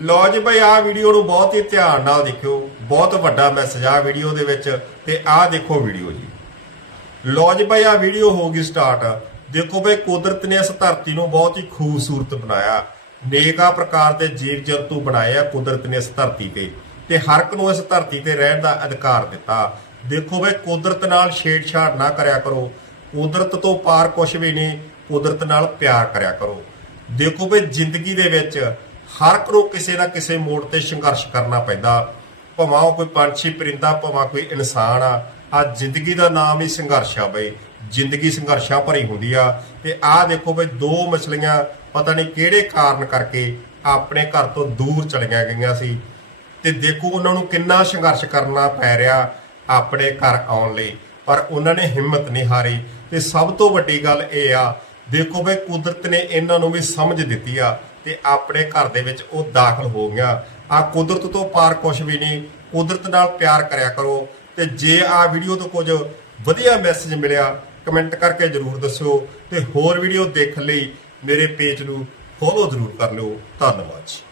ਲੋ ਜੀ ਭਾਈ ਆਹ ਵੀਡੀਓ ਨੂੰ ਬਹੁਤ ਹੀ ਧਿਆਨ ਨਾਲ ਦੇਖਿਓ। ਬਹੁਤ ਵੱਡਾ ਮੈਸੇਜ ਆ ਵੀਡੀਓ ਦੇ ਵਿੱਚ ਤੇ ਆਹ ਦੇਖੋ ਵੀਡੀਓ ਜੀ। ਲੋ ਜੀ ਭਾਈ ਆਹ ਵੀਡੀਓ ਹੋ ਗਈ ਸਟਾਰਟ ਦੇਖੋ ਭਾਈ ਕੁਦਰਤ ਨੇ ਇਸ ਧਰਤੀ ਨੂੰ ਬਹੁਤ ਹੀ ਖੂਬਸੂਰਤ ਬਣਾਇਆ। ਨੇਕਾ ਪ੍ਰਕਾਰ ਦੇ ਜੀਵ ਜੰਤੂ ਬਣਾਏ ਆ ਕੁਦਰਤ ਨੇ ਇਸ ਧਰਤੀ ਤੇ। ਤੇ ਹਰ ਇੱਕ ਨੂੰ ਇਸ ਧਰਤੀ ਤੇ ਰਹਿਣ ਦਾ ਅਧਿਕਾਰ ਦਿੱਤਾ। ਦੇਖੋ ਭਾਈ ਕੁਦਰਤ ਨਾਲ ਛੇੜਛਾੜ ਨਾ ਕਰਿਆ ਕਰੋ। ਕੁਦਰਤ ਤੋਂ ਪਾਰ ਕੁਝ ਵੀ ਨਹੀਂ, ਕੁਦਰਤ ਨਾਲ ਪਿਆਰ ਕਰਿਆ ਕਰੋ। ਦੇਖੋ ਭਾਈ ਜ਼ਿੰਦਗੀ ਦੇ ਵਿੱਚ ਹਰ ਇੱਕ ਕਿਸੇ ਨਾ ਕਿਸੇ ਮੋੜ ਤੇ ਸੰਘਰਸ਼ ਕਰਨਾ ਪੈਂਦਾ। ਭਾਵੇਂ ਉਹ ਕੋਈ ਪੰਛੀ ਪਰਿੰਦਾ, ਭਾਵੇਂ ਕੋਈ ਇਨਸਾਨ ਆ। ਆ ਜ਼ਿੰਦਗੀ ਦਾ ਨਾਮ ਹੀ ਸੰਘਰਸ਼ ਆ ਬਈ। ਜ਼ਿੰਦਗੀ ਸੰਘਰਸ਼ਾਂ ਭਰੀ ਹੁੰਦੀ ਆ। ਤੇ ਆਹ ਦੇਖੋ ਬਈ ਦੋ ਮਛਲੀਆਂ ਪਤਾ ਨਹੀਂ ਕਿਹੜੇ ਕਾਰਨ ਕਰਕੇ ਆਪਣੇ ਘਰ ਤੋਂ ਦੂਰ ਚਲੀਆਂ ਗਈਆਂ ਸੀ। ਤੇ ਦੇਖੋ ਉਹਨਾਂ ਨੂੰ ਕਿੰਨਾ ਸੰਘਰਸ਼ ਕਰਨਾ ਪੈ ਰਿਹਾ ਆਪਣੇ ਘਰ ਆਉਣ ਲਈ। ਪਰ ਉਹਨਾਂ ਨੇ ਹਿੰਮਤ ਨਹੀਂ ਹਾਰੀ। ਤੇ ਸਭ ਤੋਂ ਵੱਡੀ ਗੱਲ ਇਹ ਆ ਦੇਖੋ ਬਈ ਕੁਦਰਤ ਨੇ ਇਹਨਾਂ ਨੂੰ ਵੀ ਸਮਝ ਦਿੱਤੀ ਆ ਤੇ ਆਪਣੇ ਘਰ ਦੇ ਵਿੱਚ ਉਹ ਦਾਖਲ ਹੋ ਗਿਆ ਆ ਕੁਦਰਤ ਤੋਂ ਪਾਰ ਕੁਝ ਵੀ ਨਹੀਂ। ਕੁਦਰਤ ਨਾਲ ਪਿਆਰ ਕਰਿਆ ਕਰੋ ਤੇ ਜੇ ਆ ਵੀਡੀਓ ਤੋਂ ਕੁਝ ਵਧੀਆ ਮੈਸੇਜ ਮਿਲਿਆ ਕਮੈਂਟ ਕਰਕੇ ਜਰੂਰ ਦੱਸਿਓ ਤੇ ਹੋਰ ਵੀਡੀਓ ਦੇਖਣ ਲਈ ਮੇਰੇ ਪੇਜ ਨੂੰ ਫੋਲੋ ਜ਼ਰੂਰ ਕਰ ਲਿਓ। ਧੰਨਵਾਦ ਜੀ।